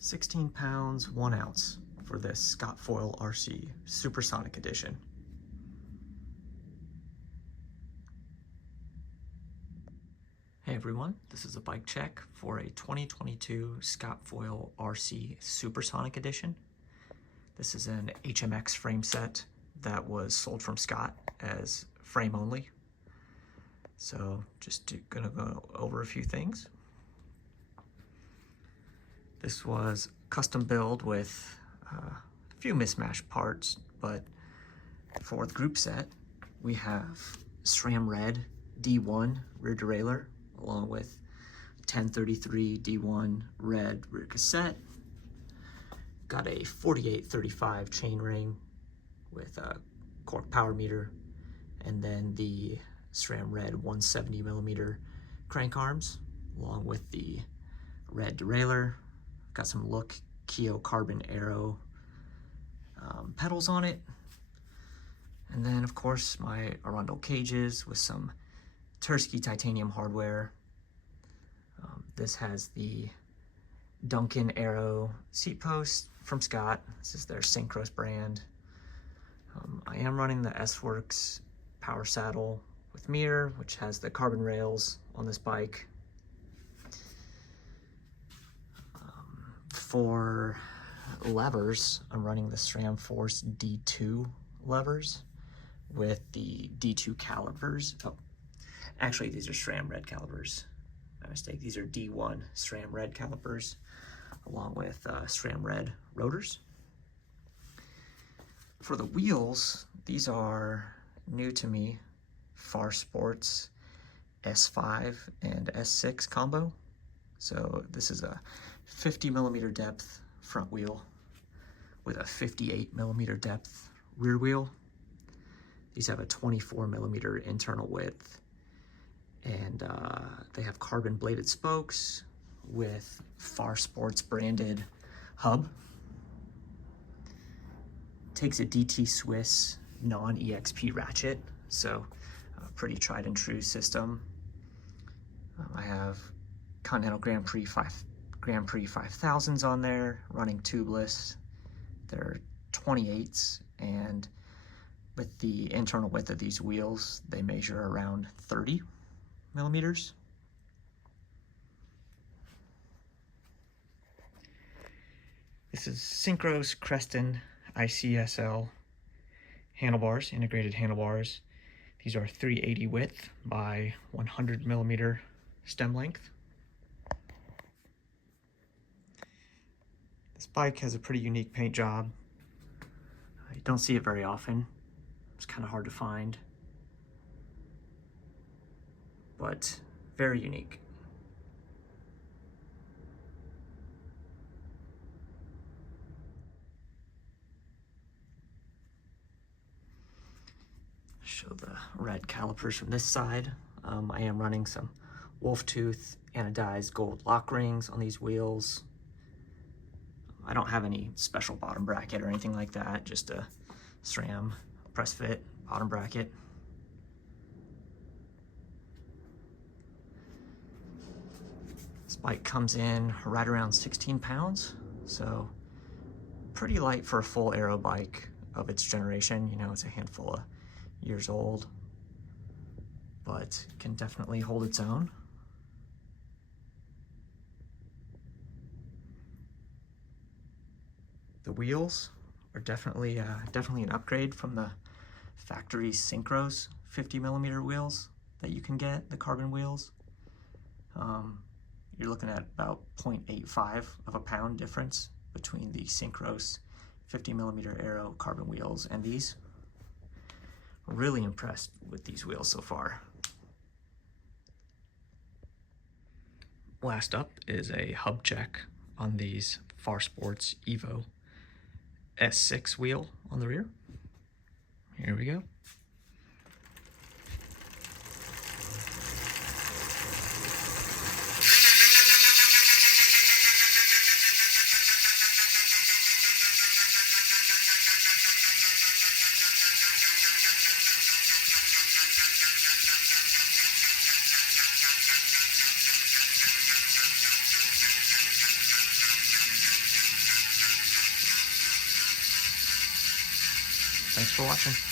16 pounds, 1 ounce for this Scott Foil RC Supersonic Edition. Hey everyone, this is a bike check for a 2022 Scott Foil RC Supersonic Edition. This is an HMX frame set that was sold from Scott as frame only. So just gonna go over a few things. This was custom build with a few mismatched parts, but for the group set, we have Sram Red D1 rear derailleur, along with 1033 D1 red rear cassette. Got a 4835 chainring with a cork power meter, and then the Sram Red 170mm crank arms, along with the red derailleur. Got some Look Keo Carbon Aero pedals on it. And then of course my Arundel cages with some Terske titanium hardware. This has the Duncan Aero seat post from Scott. This is their Syncros brand. I am running the S-Works power saddle with mirror, which has the carbon rails on this bike. For levers, I'm running the Sram Force D2 levers with the D2 Calipers. Oh, actually these are Sram Red calipers. My mistake, these are D1 Sram Red calipers, along with Sram Red rotors. For the wheels, these are new to me, Farsports S5 and S6 combo. So this is a 50mm depth front wheel with a 58mm depth rear wheel. These have a 24mm internal width, and they have carbon bladed spokes with Farsports branded hub. Takes a DT Swiss non-EXP ratchet, so a pretty tried and true system. I have Continental Grand Prix 5000s on there, running tubeless. They're 28s, and with the internal width of these wheels, they measure around 30mm. This is Syncros Creston IC SL handlebars, integrated handlebars. These are 380 width by 100mm stem length. This bike has a pretty unique paint job. You don't see it very often. It's kind of hard to find, but very unique. Show the red calipers from this side. I am running some Wolftooth anodized gold lock rings on these wheels. I don't have any special bottom bracket or anything like that, just a SRAM press fit bottom bracket. This bike comes in right around 16 pounds, so pretty light for a full aero bike of its generation. You know, it's a handful of years old, but can definitely hold its own. The wheels are definitely an upgrade from the factory Syncros 50mm wheels that you can get, the carbon wheels. You're looking at about 0.85 of a pound difference between the Syncros 50mm aero carbon wheels and these. Really impressed with these wheels so far. Last up is a hub check on these Farsports Evo S6 wheel on the rear. Here we go. Thanks for watching.